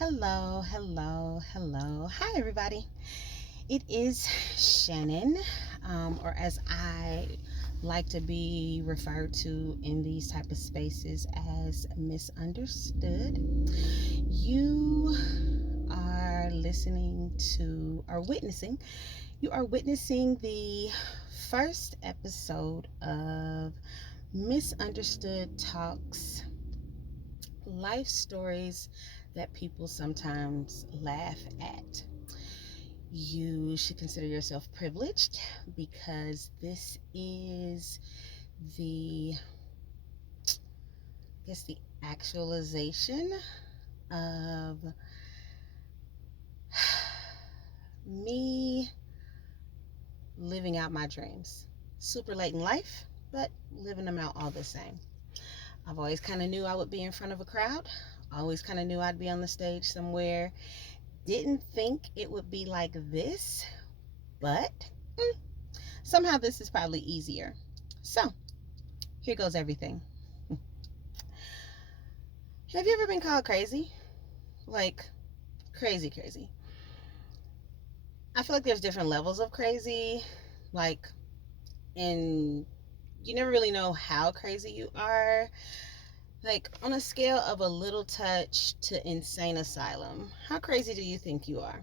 Hello, hello, hello. Hi, everybody. It is Shannon, or as I like to be referred to in these type of spaces as misunderstood. You are listening to, or witnessing, you are witnessing the first episode of Misunderstood Talks, life stories that people sometimes laugh at. You should consider yourself privileged because this is the, the actualization of me living out my dreams. Super late in life, but living them out all the same. I've always kind of knew I would be in front of a crowd. Always kind of knew I'd be on the stage somewhere. Didn't think it would be like this, but somehow this is probably easier. So, here goes everything. Have you ever been called crazy? Like, crazy, crazy. I feel like there's different levels of crazy. And you never really know how crazy you are. Like, on a scale of a little touch to insane asylum, how crazy do you think you are?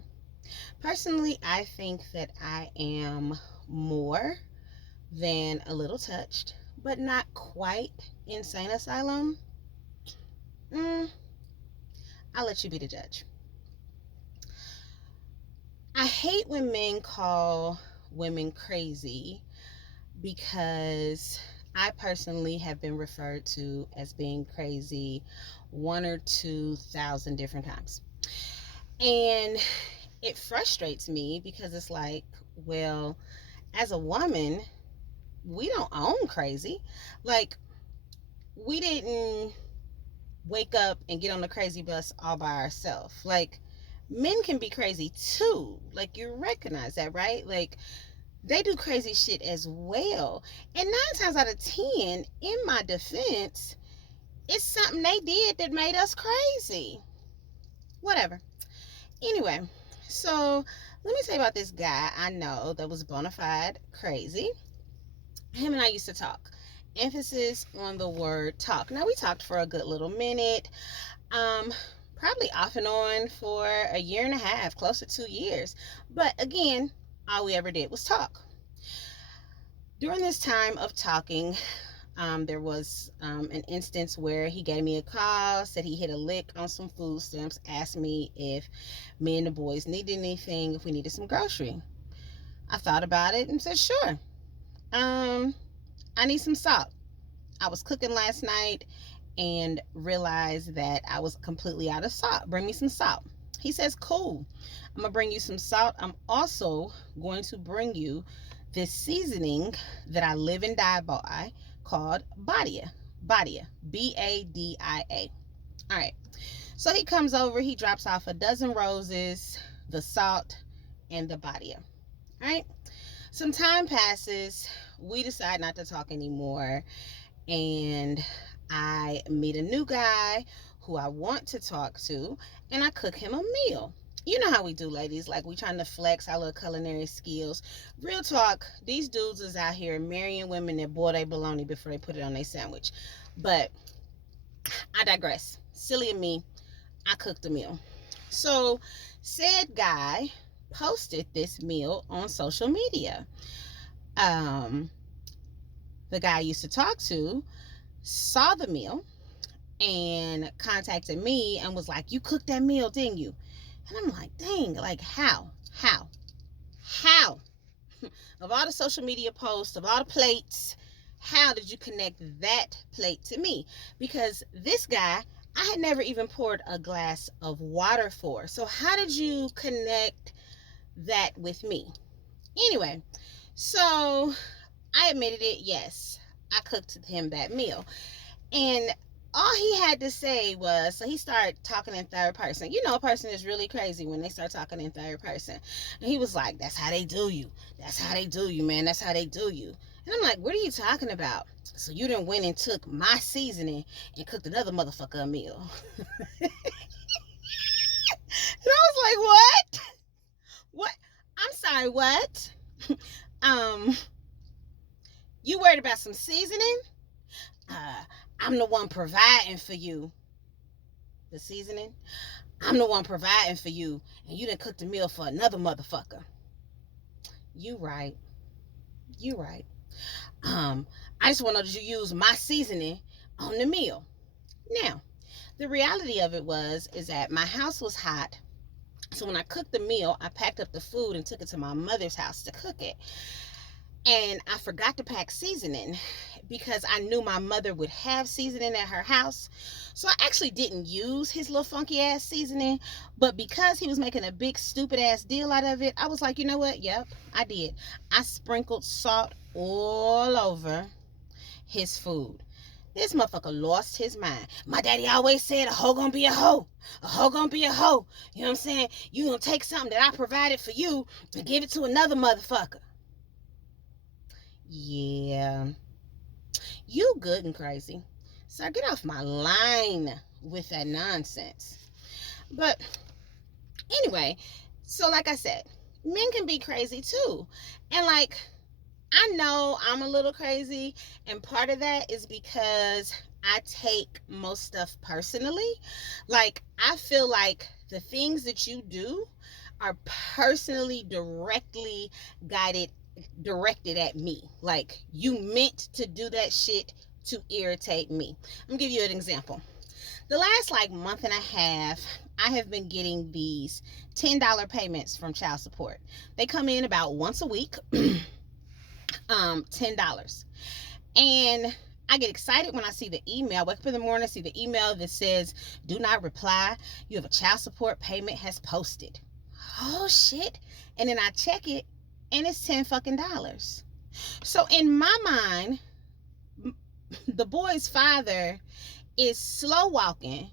Personally, I think that I am more than a little touched, but not quite insane asylum. I'll let you be the judge. I hate when men call women crazy because I personally have been referred to as being crazy 1 or 2 thousand different times. And it frustrates me because it's like, well, as a woman, we don't own crazy. Like, we didn't wake up and get on the crazy bus all by ourselves. Like, men can be crazy too. Like, you recognize that, right? Like, they do crazy shit as well. And 9 times out of 10, in my defense, it's something they did that made us crazy. Whatever. Anyway, so let me tell you about this guy I know that was bona fide crazy. Him and I used to talk. Emphasis on the word talk. Now, we talked for a good little minute. Probably off and on for a year and a half, close to 2 years. But again, all we ever did was talk. During this time of talking, there was an instance where he gave me a call, said he hit a lick on some food stamps, asked me if me and the boys needed anything, if we needed some grocery. I thought about it and said, sure. I need some salt. I was cooking last night and realized that I was completely out of salt. Bring me some salt. He says, cool. I'm going to bring you some salt. I'm also going to bring you this seasoning that I live and die by called Badia. Badia. Badia. All right. So he comes over. He drops off a dozen roses, the salt, and the Badia. All right. Some time passes. We decide not to talk anymore. And I meet a new guy who I want to talk to, and I cook him a meal. You know how we do, ladies. Like, we trying to flex our little culinary skills. Real talk, these dudes is out here marrying women that boil their bologna before they put it on their sandwich. But I digress. Silly of me, I cooked a meal. So, said guy posted this meal on social media. The guy I used to talk to saw the meal and contacted me and was like, you cooked that meal, didn't you? And I'm like, dang, like, how? Of all the social media posts, of all the plates, how did you connect that plate to me? Because this guy, I had never even poured a glass of water for. So how did you connect that with me? Anyway, so I admitted it, yes, I cooked him that meal. And all he had to say was, so he started talking in third person. You know, a person is really crazy when they start talking in third person. And he was like, that's how they do you. That's how they do you, man. That's how they do you. And I'm like, what are you talking about? So you done went and took my seasoning and cooked another motherfucker a meal. What? What? I'm sorry, what? um, you worried about some seasoning? I'm the one providing for you. The seasoning? I'm the one providing for you, and you done cooked a meal for another motherfucker. You right. You right. I just wanted you to use my seasoning on the meal. Now, the reality of it is that my house was hot. So when I cooked the meal, I packed up the food and took it to my mother's house to cook it. And I forgot to pack seasoning because I knew my mother would have seasoning at her house. So I actually didn't use his little funky ass seasoning. But because he was making a big stupid ass deal out of it, I was like, you know what? Yep, I did. I sprinkled salt all over his food. This motherfucker lost his mind. My daddy always said a hoe gonna be a hoe. A hoe gonna be a hoe. You know what I'm saying? You gonna take something that I provided for you and give it to another motherfucker. Yeah. You good and crazy. So get off my line with that nonsense. But anyway, so like I said, men can be crazy too. And like, I know I'm a little crazy, and part of that is because I take most stuff personally. Like, I feel like the things that you do are personally directed at me. Like, you meant to do that shit to irritate me. I'm gonna give you an example. The last like month and a half, I have been getting these $10 payments from child support. They come in about once a week. $10. And I get excited when I see the email. Wake up in the morning, I see the email that says, do not reply. You have a child support payment has posted. Oh shit. And then I check it and it's $10. So in my mind, the boy's father is slow walking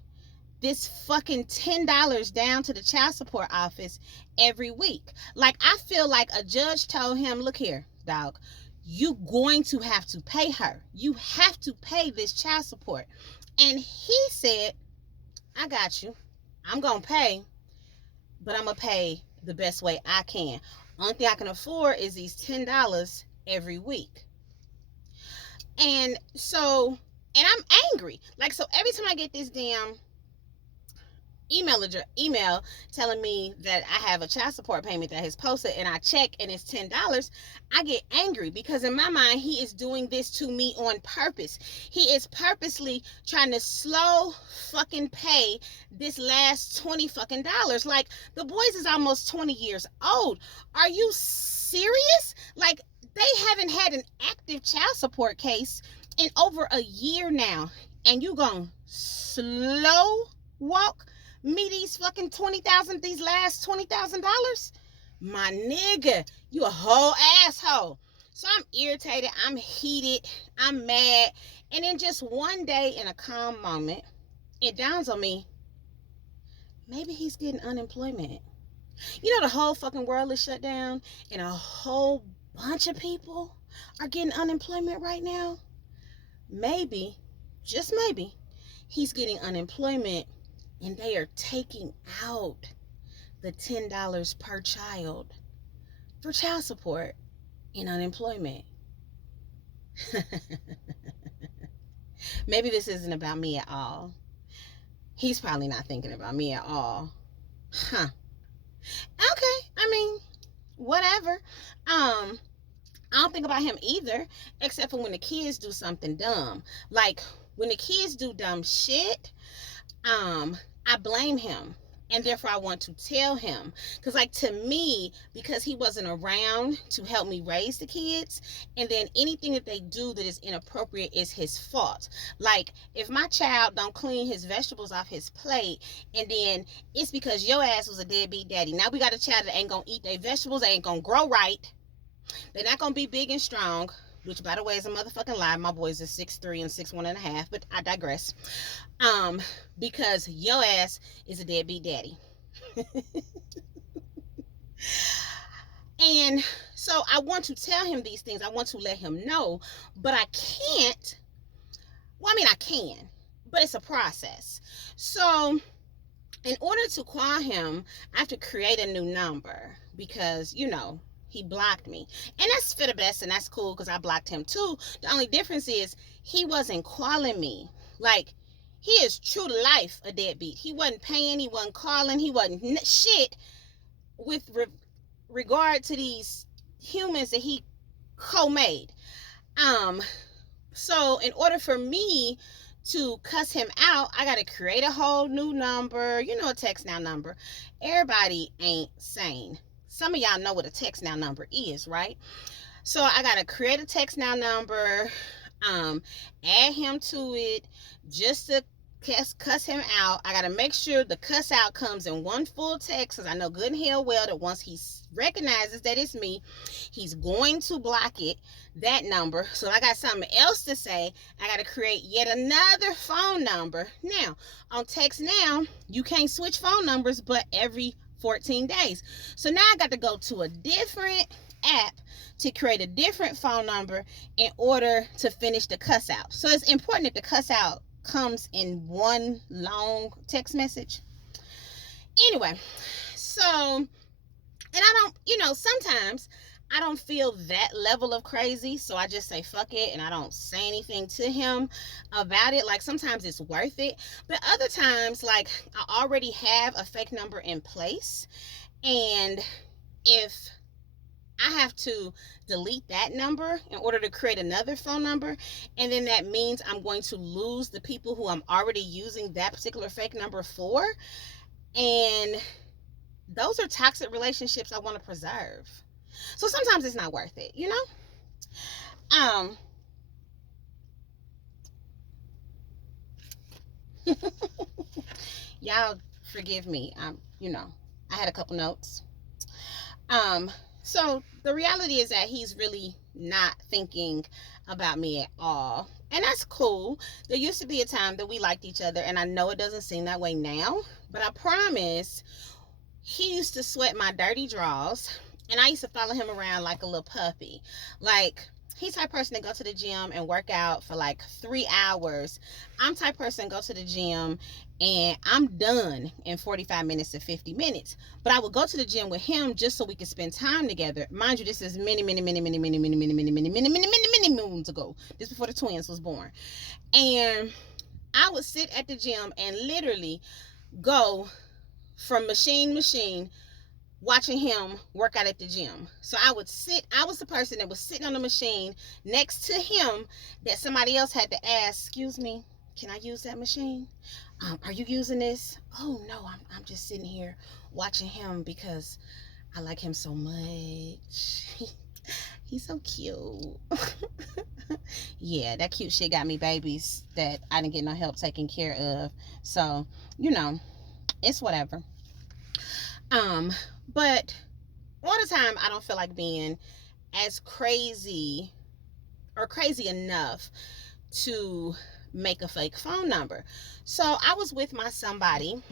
this fucking $10 down to the child support office every week. Like, I feel like a judge told him, look here, dog, you going to have to pay her. You have to pay this child support. And he said, I got you. I'm going to pay, but I'm going to pay the best way I can. Only thing I can afford is these $10 every week. And so, and I'm angry. Like, so every time I get this damn email telling me that I have a child support payment that has posted and I check and it's $10, I get angry because in my mind he is doing this to me on purpose. He is purposely trying to slow fucking pay this last $20 fucking dollars. Like, the boys is almost 20 years old. Are you serious? Like, they haven't had an active child support case in over a year now, and you gonna slow walk me these fucking these last $20,000? My nigga, you a whole asshole. So I'm irritated, I'm heated, I'm mad, and then just one day in a calm moment, it dawns on me, maybe he's getting unemployment. You know, the whole fucking world is shut down, and a whole bunch of people are getting unemployment right now. Maybe, just maybe, he's getting unemployment and they are taking out the $10 per child for child support in unemployment. Maybe this isn't about me at all. He's probably not thinking about me at all. Huh. Okay, I mean, whatever. I don't think about him either, except for when the kids do something dumb. Like, when the kids do dumb shit, I blame him, and therefore I want to tell him, because like, to me, because he wasn't around to help me raise the kids, and then anything that they do that is inappropriate is his fault. Like, if my child don't clean his vegetables off his plate, and then it's because your ass was a deadbeat daddy. Now we got a child that ain't gonna eat their vegetables, they ain't gonna grow right, they're not gonna be big and strong, which, by the way, is a motherfucking lie. My boys are 6'3" and 6'1.5", but I digress. Because your ass is a deadbeat daddy. And so I want to tell him these things. I want to let him know, but I can't. Well, I mean, I can, but it's a process. So In order to call him, I have to create a new number because, he blocked me. And that's for the best, and that's cool because I blocked him too. The only difference is he wasn't calling me. Like, he is true to life a deadbeat. He wasn't paying, he wasn't calling, he wasn't shit with regard to these humans that he co-made. So in order for me to cuss him out, I gotta create a whole new number, a text now number. Everybody ain't sane. Some of y'all know what a text now number is, right? So I gotta create a text now number, add him to it just to cuss him out. I gotta make sure the cuss out comes in one full text, because I know good and hell well that once he recognizes that it's me, he's going to block that number. So I got something else to say. I gotta create yet another phone number. Now on text now, you can't switch phone numbers but every 14 days. So now I got to go to a different app to create a different phone number in order to finish the cuss out. So it's important that the cuss out comes in one long text message. Anyway, so, and I don't, sometimes I don't feel that level of crazy, so I just say fuck it and I don't say anything to him about it. Like, sometimes it's worth it, but other times, like, I already have a fake number in place, and if I have to delete that number in order to create another phone number, and then that means I'm going to lose the people who I'm already using that particular fake number for, and those are toxic relationships I want to preserve. So sometimes it's not worth it, Y'all forgive me. I had a couple notes. So the reality is that he's really not thinking about me at all. And that's cool. There used to be a time that we liked each other, and I know it doesn't seem that way now, but I promise he used to sweat my dirty drawers, and I used to follow him around like a little puppy. Like, he's the type of person that go to the gym and work out for like 3 hours. I'm the type of person go to the gym and I'm done in 45 minutes to 50 minutes. But I would go to the gym with him just so we could spend time together. Mind you, this is many moons ago. This before the twins was born. And I would sit at the gym and literally go from machine to machine, watching him work out at the gym. So I was the person that was sitting on the machine next to him that somebody else had to ask, excuse me, can I use that machine? Are you using this? Oh no, I'm just sitting here watching him because I like him so much. He's so cute. Yeah, that cute shit got me babies that I didn't get no help taking care of. So, it's whatever. But all the time I don't feel like being as crazy or crazy enough to make a fake phone number. So I was with my somebody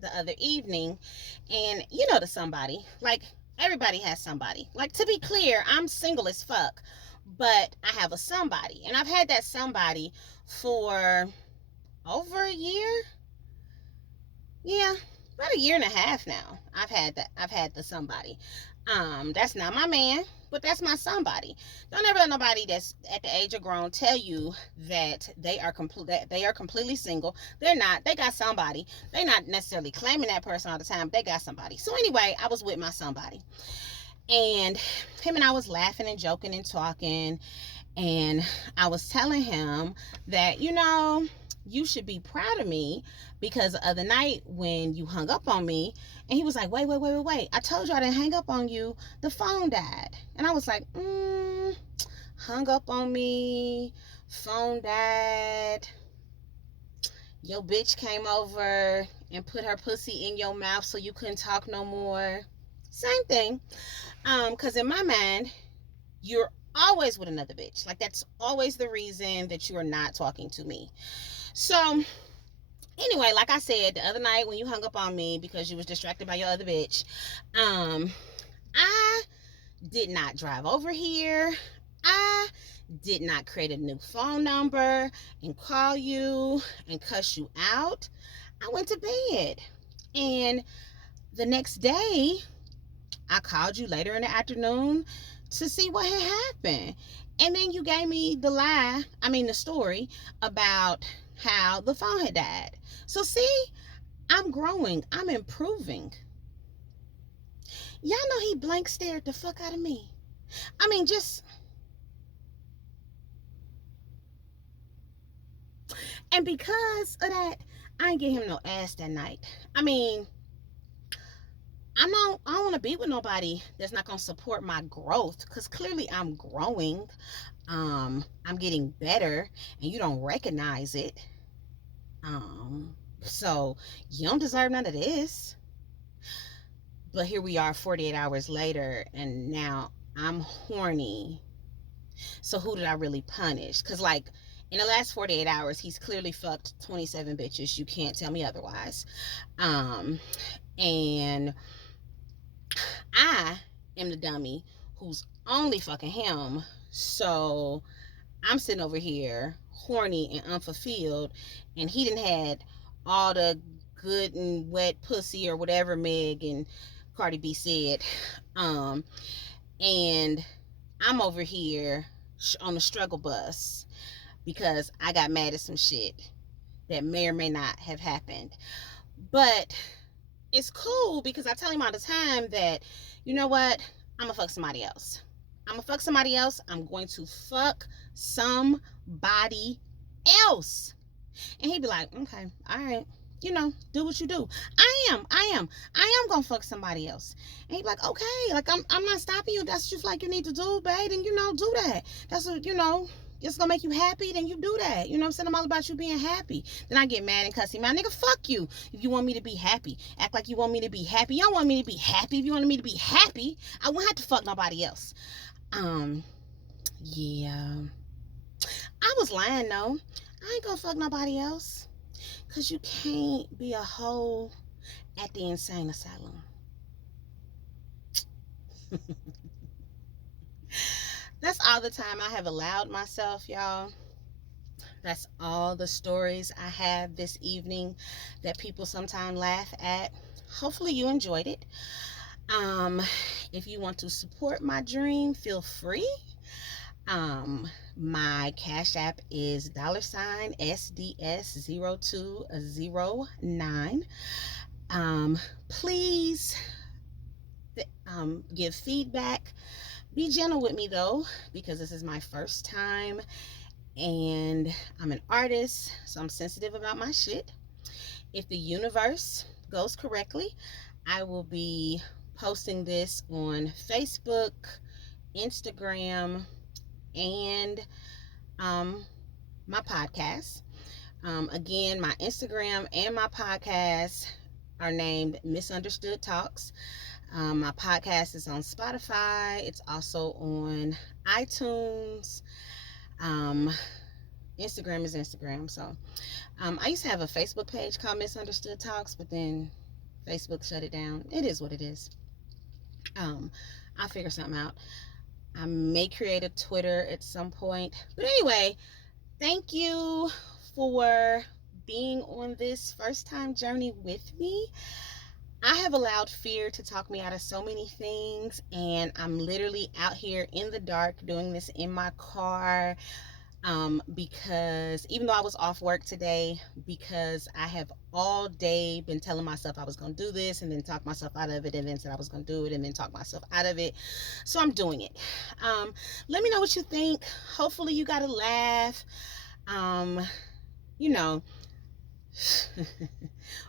the other evening, and the somebody, like, everybody has somebody. Like, to be clear, I'm single as fuck, but I have a somebody, and I've had that somebody for over a year. Yeah, about a year and a half now. I've had the somebody. That's not my man, but that's my somebody. Don't ever let nobody that's at the age of grown tell you that they are completely single. They're not. They got somebody. They're not necessarily claiming that person all the time, but they got somebody. So anyway, I was with my somebody, and him and I was laughing and joking and talking, and I was telling him that, you should be proud of me because the other night when you hung up on me, and he was like, wait, I told you I didn't hang up on you, the phone died. And I was like, hung up on me, phone died, your bitch came over and put her pussy in your mouth so you couldn't talk no more. Same thing. Because in my mind, you're always with another bitch. Like, that's always the reason that you are not talking to me. So anyway, like I said, the other night when you hung up on me because you was distracted by your other bitch, I did not drive over here. I did not create a new phone number and call you and cuss you out. I went to bed. And the next day, I called you later in the afternoon to see what had happened. And then you gave me the story about how the phone had died. So, see, I'm growing, I'm improving. Y'all know he blank stared the fuck out of me. I mean, just. And because of that, I ain't get him no ass that night. I mean, I don't want to be with nobody that's not gonna support my growth, because clearly I'm growing. I'm getting better, and you don't recognize it. So you don't deserve none of this. But here we are 48 hours later, and now I'm horny. So who did I really punish? Because, like, in the last 48 hours, he's clearly fucked 27 bitches. You can't tell me otherwise. And I am the dummy who's only fucking him. So I'm sitting over here horny and unfulfilled, and he done had all the good and wet pussy or whatever Meg and Cardi B said. And I'm over here on the struggle bus because I got mad at some shit that may or may not have happened. But it's cool because I tell him all the time that, you know what, I'm gonna fuck somebody else. I'm gonna fuck somebody else. I'm going to fuck somebody else. And he'd be like, okay, all right, do what you do. I am gonna fuck somebody else. And he'd be like, okay, like I'm not stopping you. That's just like you need to do, babe. And do that. That's what it's gonna make you happy, then you do that. You know what I'm saying? I'm all about you being happy. Then I get mad and cuss him out. Nigga, fuck you. If you want me to be happy, act like you want me to be happy. You don't want me to be happy. If you wanted me to be happy, I wouldn't have to fuck nobody else. Yeah. I was lying though. I ain't gonna fuck nobody else. Cause you can't be a hoe at the insane asylum. That's all the time I have allowed myself, y'all. That's all the stories I have this evening that people sometimes laugh at. Hopefully you enjoyed it. If you want to support my dream, feel free. My Cash App is $SDS0209. Please give feedback. Be gentle with me though, because this is my first time and I'm an artist, so I'm sensitive about my shit. If the universe goes correctly, I will be posting this on Facebook, Instagram, and my podcast. Again, my Instagram and my podcast are named Misunderstood Talks. My podcast is on Spotify. It's also on iTunes. Instagram is Instagram. So I used to have a Facebook page called Misunderstood Talks, but then Facebook shut it down. It is what it is. I'll figure something out. I may create a Twitter at some point. But anyway, thank you for being on this first time journey with me. I have allowed fear to talk me out of so many things, and I'm literally out here in the dark doing this in my car. Because even though I was off work today, because I have all day been telling myself I was going to do this and then talk myself out of it, and then said I was going to do it and then talk myself out of it. So I'm doing it. Let me know what you think. Hopefully you got a laugh.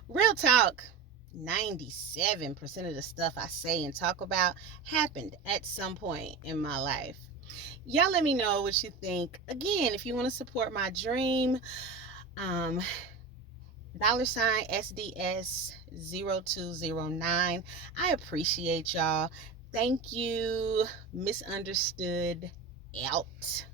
Real talk. 97% of the stuff I say and talk about happened at some point in my life. Y'all let me know what you think. Again, if you want to support my dream, $SDS0209. I appreciate y'all. Thank you. Misunderstood out.